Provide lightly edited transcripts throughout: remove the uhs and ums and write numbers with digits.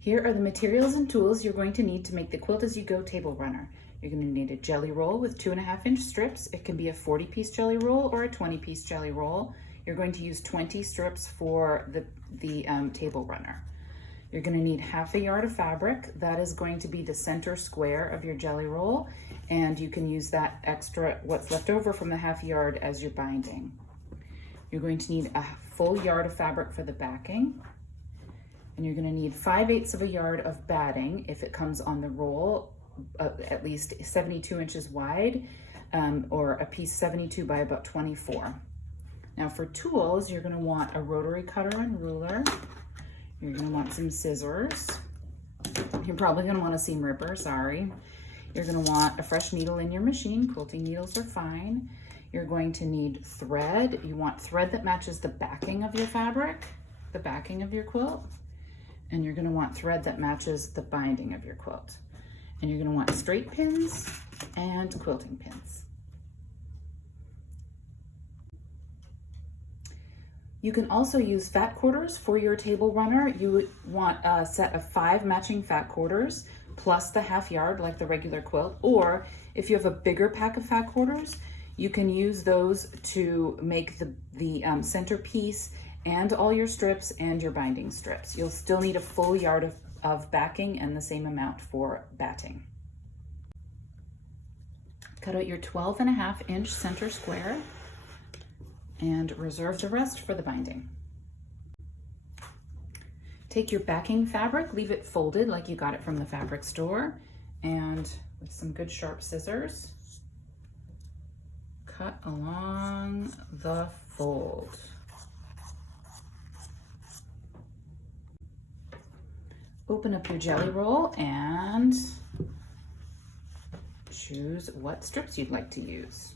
Here are the materials and tools you're going to need to make the Quilt As You Go table runner. You're going to need a jelly roll with 2.5-inch strips. It can be a 40-piece jelly roll or a 20-piece jelly roll. You're going to use 20 strips for the table runner. You're going to need 1/2 yard of fabric. That is going to be the center square of your jelly roll, and you can use that extra, what's left over from the 1/2 yard, as your binding. You're going to need a full yard of fabric for the backing, and you're going to need 5/8 of a yard of batting if it comes on the roll, at least 72 inches wide, or a piece 72 by about 24. Now for tools, you're going to want a rotary cutter and ruler. You're going to want some scissors. You're probably going to want a seam ripper, sorry. You're going to want a fresh needle in your machine. Quilting needles are fine. You're going to need thread. You want thread that matches the backing of your fabric, the backing of your quilt. And you're going to want thread that matches the binding of your quilt. And you're going to want straight pins and quilting pins. You can also use fat quarters for your table runner. You would want a set of 5 matching fat quarters plus the 1/2 yard like the regular quilt, or if you have a bigger pack of fat quarters, you can use those to make the centerpiece and all your strips and your binding strips. You'll still need a full yard of backing and the same amount for batting. Cut out your 12.5-inch center square and reserve the rest for the binding. Take your backing fabric, leave it folded like you got it from the fabric store, and with some good sharp scissors, cut along the fold. Open up your jelly roll and choose what strips you'd like to use.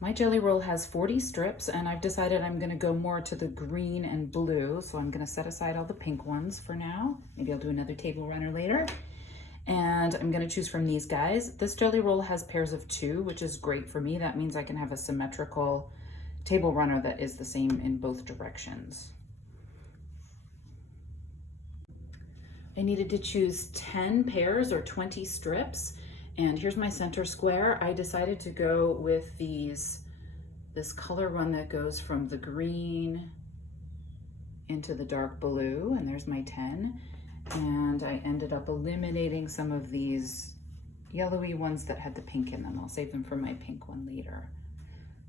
My jelly roll has 40 strips, and I've decided I'm going to go more to the green and blue, so I'm going to set aside all the pink ones for now. Maybe I'll do another table runner later. And I'm going to choose from these guys. This jelly roll has pairs of 2, which is great for me. That means I can have a symmetrical table runner that is the same in both directions. I needed to choose 10 pairs or 20 strips. And here's my center square. I decided to go with this color run that goes from the green into the dark blue, and there's my 10. And I ended up eliminating some of these yellowy ones that had the pink in them. I'll save them for my pink one later.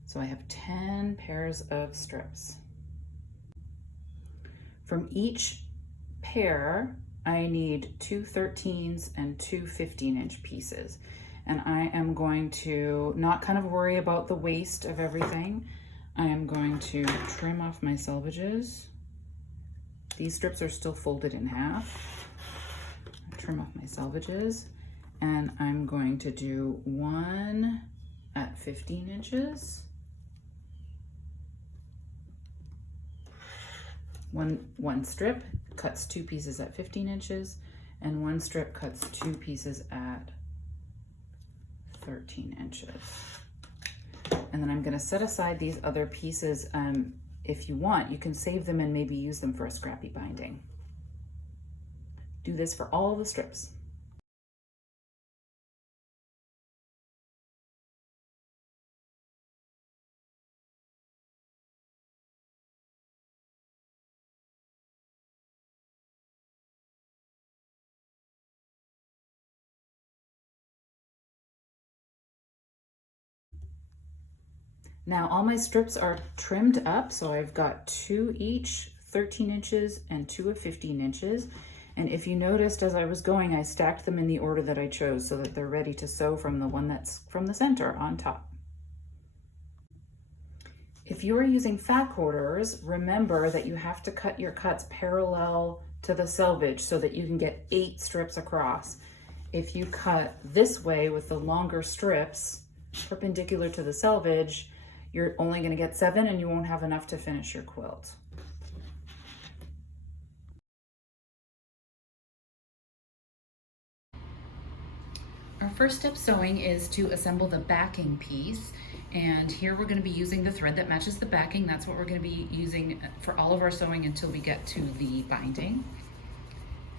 So I have 10 pairs of strips. From each pair, I need 2 13s and 2 15-inch pieces. And I am going to not kind of worry about the waste of everything. I am going to trim off my selvages. These strips are still folded in half. Trim off my selvages. And I'm going to do one at 15 inches. One strip cuts 2 pieces at 15 inches, and one strip cuts 2 pieces at 13 inches. And then I'm going to set aside these other pieces. If you want, you can save them and maybe use them for a scrappy binding. Do this for all the strips. Now all my strips are trimmed up, so I've got 2 each, 13 inches and 2 of 15 inches. And if you noticed as I was going, I stacked them in the order that I chose so that they're ready to sew from the one that's from the center on top. If you are using fat quarters, remember that you have to cut your cuts parallel to the selvage so that you can get 8 strips across. If you cut this way with the longer strips perpendicular to the selvage, you're only going to get 7 and you won't have enough to finish your quilt. Our first step sewing is to assemble the backing piece, And here we're going to be using the thread that matches the backing. That's what we're going to be using for all of our sewing until we get to the binding.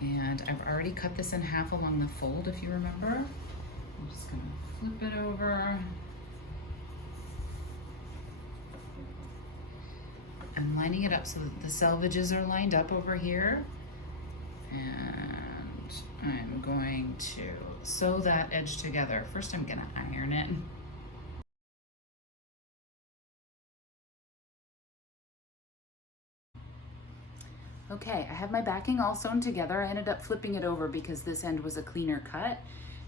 And I've already cut this in half along the fold, if you remember. I'm just going to flip it over. I'm lining it up so that the selvages are lined up over here. And I'm going to sew that edge together. First I'm going to iron it. Okay, I have my backing all sewn together. I ended up flipping it over because this end was a cleaner cut,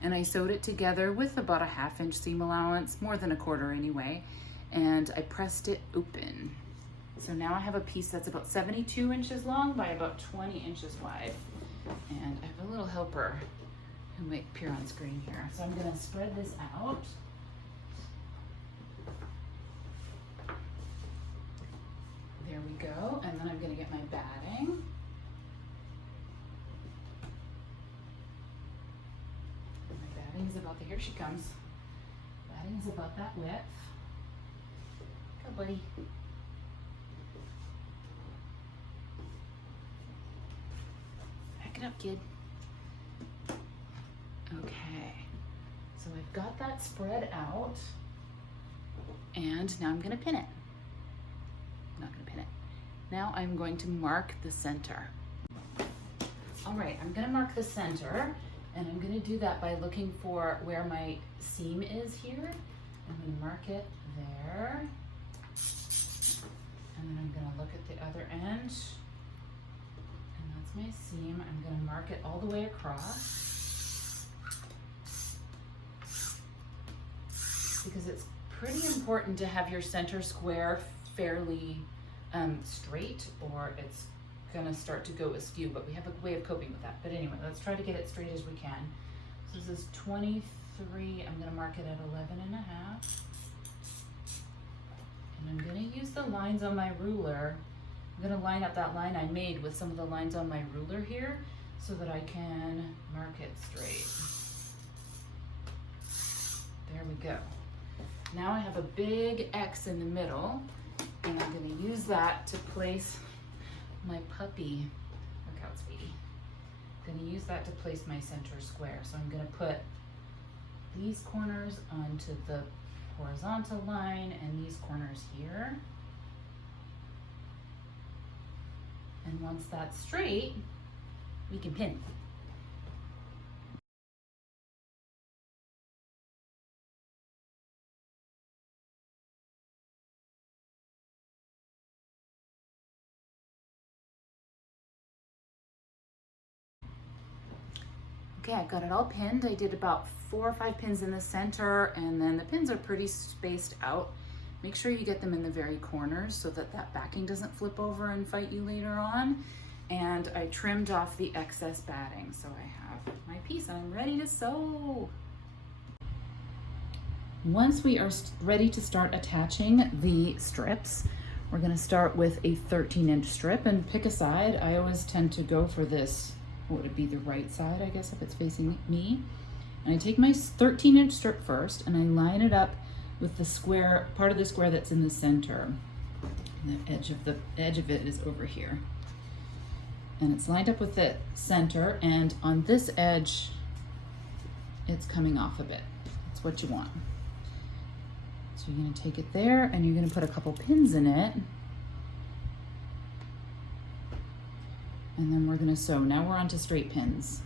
and I sewed it together with about a 1/2 inch seam allowance, more than 1/4 anyway, and I pressed it open. So now I have a piece that's about 72 inches long by about 20 inches wide. And I have a little helper who might appear on screen here. So I'm gonna spread this out. There we go, and then I'm gonna get my batting. My batting is about, here she comes. Batting is about that width. Go, buddy. Back it up, kid. Okay, so I've got that spread out, and now I'm gonna pin it. Not gonna pin it. Now I'm going to mark the center. All right, I'm gonna mark the center, and I'm gonna do that by looking for where my seam is here. I'm gonna mark it there. And then I'm gonna look at the other end. And that's my seam. I'm gonna mark it all the way across. Because it's pretty important to have your center square fairly straight, or it's gonna start to go askew, but we have a way of coping with that. But anyway, let's try to get it straight as we can. So this is 23, I'm gonna mark it at 11.5. And I'm gonna use the lines on my ruler. I'm gonna line up that line I made with some of the lines on my ruler here so that I can mark it straight. There we go. Now I have a big X in the middle, and I'm gonna use that to place my puppy. Look out, sweetie. I'm gonna use that to place my center square. So I'm gonna put these corners onto the horizontal line and these corners here. And once that's straight, we can pin. Okay, I've got it all pinned. I did about 4 or 5 pins in the center, and then the pins are pretty spaced out. Make sure you get them in the very corners so that that backing doesn't flip over and fight you later on. And I trimmed off the excess batting, so I have my piece and I'm ready to sew. Once we are ready to start attaching the strips, we're gonna start with a 13-inch strip and pick a side. I always tend to go for this, what would it be, the right side, I guess, if it's facing me. And I take my 13-inch strip first and I line it up with the square, part of the square that's in the center. And the edge of it is over here. And it's lined up with the center, and on this edge, it's coming off a bit. That's what you want. So you're gonna take it there and you're gonna put a couple pins in it. And then we're gonna sew. Now we're on to straight pins.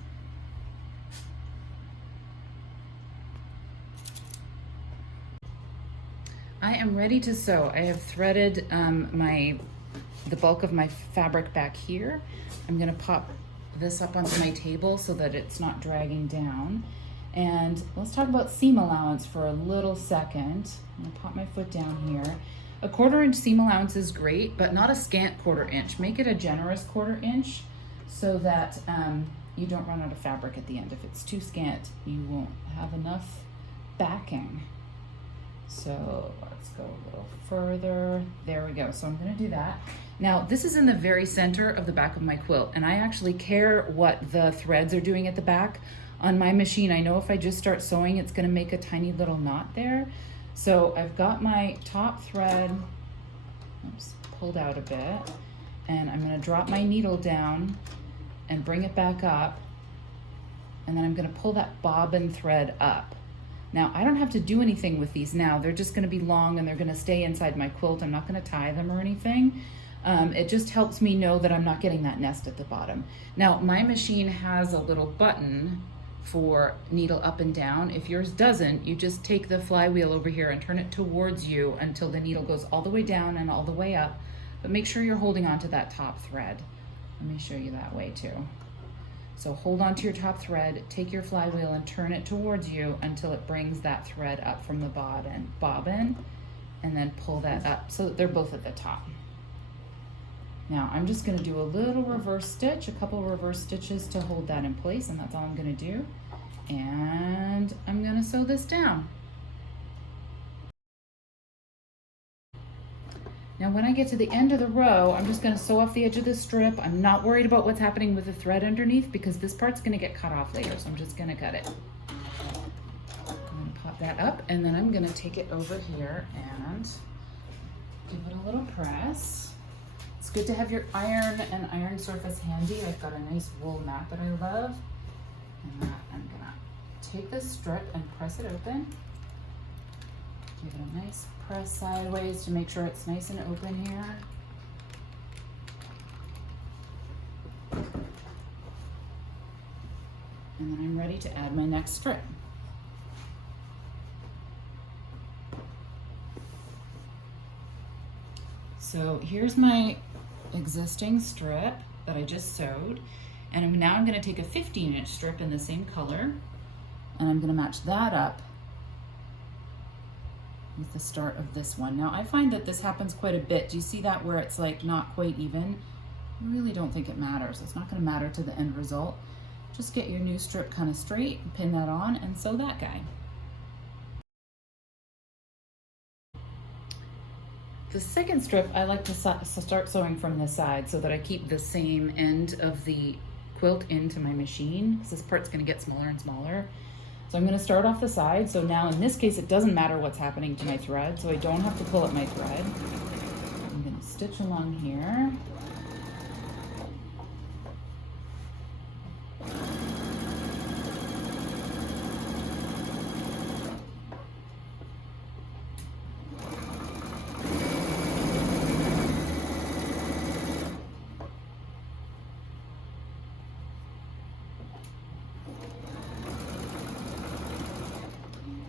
I am ready to sew. I have threaded the bulk of my fabric back here. I'm gonna pop this up onto my table so that it's not dragging down. And let's talk about seam allowance for a little second. I'm gonna pop my foot down here. A 1/4 inch seam allowance is great, but not a scant 1/4 inch. Make it a generous 1/4 inch so that you don't run out of fabric at the end. If it's too scant, you won't have enough backing. So let's go a little further. There we go. So I'm gonna do that. Now this is in the very center of the back of my quilt, and I actually care what the threads are doing at the back. On my machine, I know if I just start sewing, it's gonna make a tiny little knot there. So I've got my top thread, oops, pulled out a bit, and I'm gonna drop my needle down and bring it back up, and then I'm gonna pull that bobbin thread up. Now, I don't have to do anything with these now. They're just gonna be long and they're gonna stay inside my quilt. I'm not gonna tie them or anything. It just helps me know that I'm not getting that nest at the bottom. Now, my machine has a little button for needle up and down. If yours doesn't, you just take the flywheel over here and turn it towards you until the needle goes all the way down and all the way up. But make sure you're holding on to that top thread. Let me show you that way too. So hold on to your top thread, take your flywheel and turn it towards you until it brings that thread up from the bobbin, and then pull that up so that they're both at the top. Now I'm just gonna do a little reverse stitch, a couple reverse stitches to hold that in place, and that's all I'm gonna do. And I'm gonna sew this down. Now when I get to the end of the row, I'm just gonna sew off the edge of the strip. I'm not worried about what's happening with the thread underneath because this part's gonna get cut off later, so I'm just gonna cut it. I'm gonna pop that up, and then I'm gonna take it over here and give it a little press. It's good to have your iron surface handy. I've got a nice wool mat that I love. And I'm gonna take this strip and press it open. Give it a nice press sideways to make sure it's nice and open here. And then I'm ready to add my next strip. So here's my existing strip that I just sewed. And now I'm gonna take a 15-inch strip in the same color, and I'm gonna match that up with the start of this one. Now I find that this happens quite a bit. Do you see that where it's like not quite even? I really don't think it matters. It's not gonna matter to the end result. Just get your new strip kind of straight, pin that on, and sew that guy. The second strip, I like to start sewing from the side so that I keep the same end of the quilt into my machine, because this part's gonna get smaller and smaller. So I'm gonna start off the side. So now in this case, it doesn't matter what's happening to my thread, so I don't have to pull up my thread. I'm gonna stitch along here.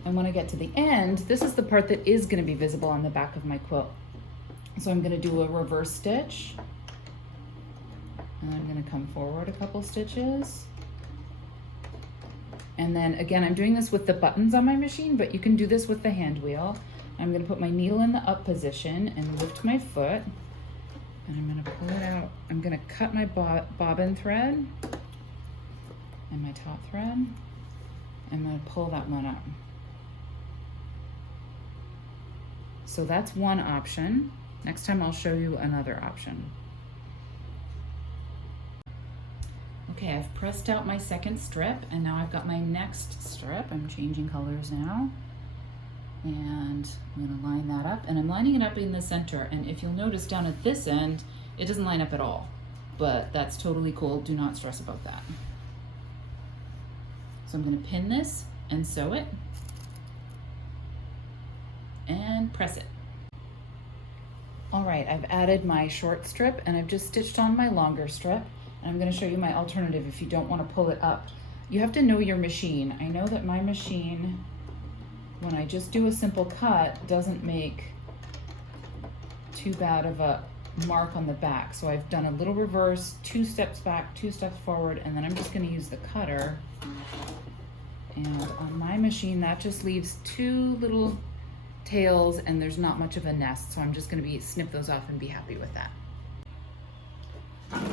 And when I get to the end, this is the part that is going to be visible on the back of my quilt. So I'm going to do a reverse stitch, and I'm going to come forward a couple stitches. And then again, I'm doing this with the buttons on my machine, but you can do this with the hand wheel. I'm going to put my needle in the up position and lift my foot, and I'm going to pull it out. I'm going to cut my bobbin thread and my top thread. I'm going to pull that one up. So that's one option. Next time I'll show you another option. Okay, I've pressed out my second strip, and now I've got my next strip. I'm changing colors now. And I'm gonna line that up, and I'm lining it up in the center. And if you'll notice down at this end, it doesn't line up at all, but that's totally cool. Do not stress about that. So I'm gonna pin this and sew it and press it. All right, I've added my short strip and I've just stitched on my longer strip. And I'm gonna show you my alternative if you don't wanna pull it up. You have to know your machine. I know that my machine, when I just do a simple cut, doesn't make too bad of a mark on the back. So I've done a little reverse, 2 steps back, 2 steps forward, and then I'm just gonna use the cutter. And on my machine, that just leaves 2 little tails, and there's not much of a nest, so I'm just going to snip those off and be happy with that.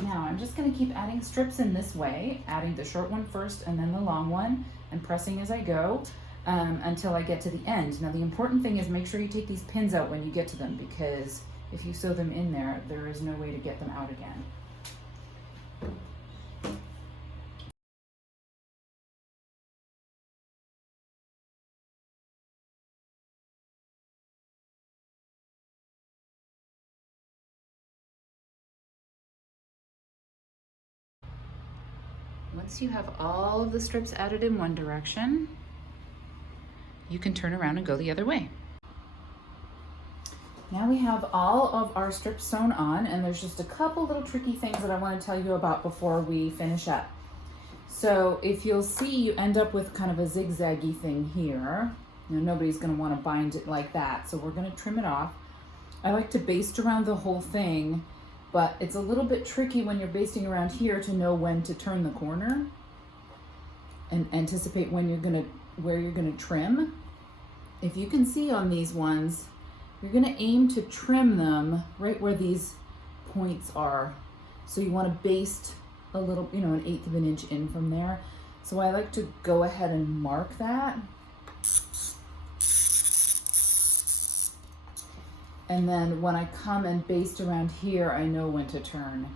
Now I'm just going to keep adding strips in this way, adding the short one first and then the long one, and pressing as I go until I get to the end. Now the important thing is make sure you take these pins out when you get to them, because if you sew them in there, there is no way to get them out again. Once you have all of the strips added in one direction, you can turn around and go the other way. Now we have all of our strips sewn on, and there's just a couple little tricky things that I want to tell you about before we finish up. So if you'll see, you end up with kind of a zigzaggy thing here. Nobody's going to want to bind it like that, so we're going to trim it off. I like to baste around the whole thing, but it's a little bit tricky when you're basting around here to know when to turn the corner and anticipate when where you're gonna trim. If you can see on these ones, you're gonna aim to trim them right where these points are. So you want to baste a little, an 1/8 of an inch in from there. So I like to go ahead and mark that. And then when I come and baste around here, I know when to turn.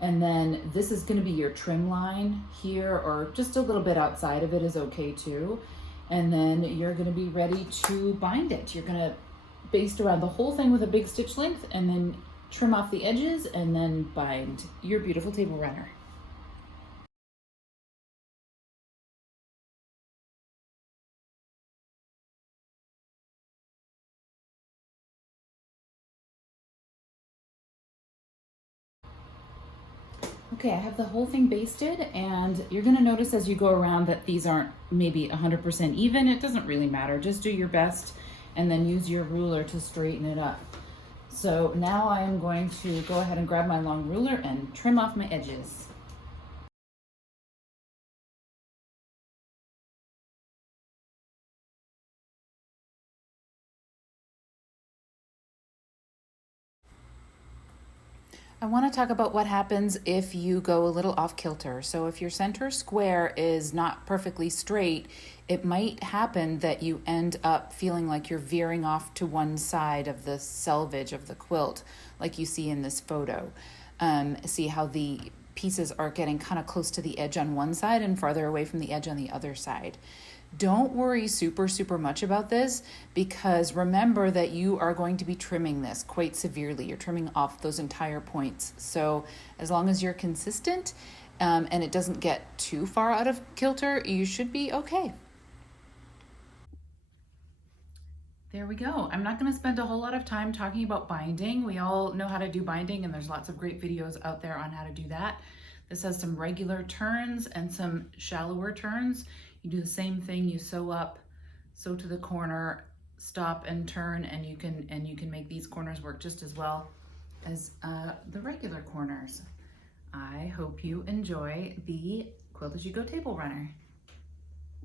And then this is gonna be your trim line here, or just a little bit outside of it is okay too. And then you're gonna be ready to bind it. You're gonna baste around the whole thing with a big stitch length and then trim off the edges and then bind your beautiful table runner. Okay, I have the whole thing basted, and you're gonna notice as you go around that these aren't maybe 100% even. It doesn't really matter. Just do your best and then use your ruler to straighten it up. So now I am going to go ahead and grab my long ruler and trim off my edges. I want to talk about what happens if you go a little off kilter. So if your center square is not perfectly straight, it might happen that you end up feeling like you're veering off to one side of the selvage of the quilt, like you see in this photo. See how the pieces are getting kind of close to the edge on one side and farther away from the edge on the other side. Don't worry super much about this, because remember that you are going to be trimming this quite severely. You're trimming off those entire points. So as long as you're consistent and it doesn't get too far out of kilter, you should be okay. There we go. I'm not going to spend a whole lot of time talking about binding. We all know how to do binding, and there's lots of great videos out there on how to do that. This has some regular turns and some shallower turns. You do the same thing, you sew up, sew to the corner, stop and turn, and you can make these corners work just as well as the regular corners. I hope you enjoy the Quilt As You Go table runner.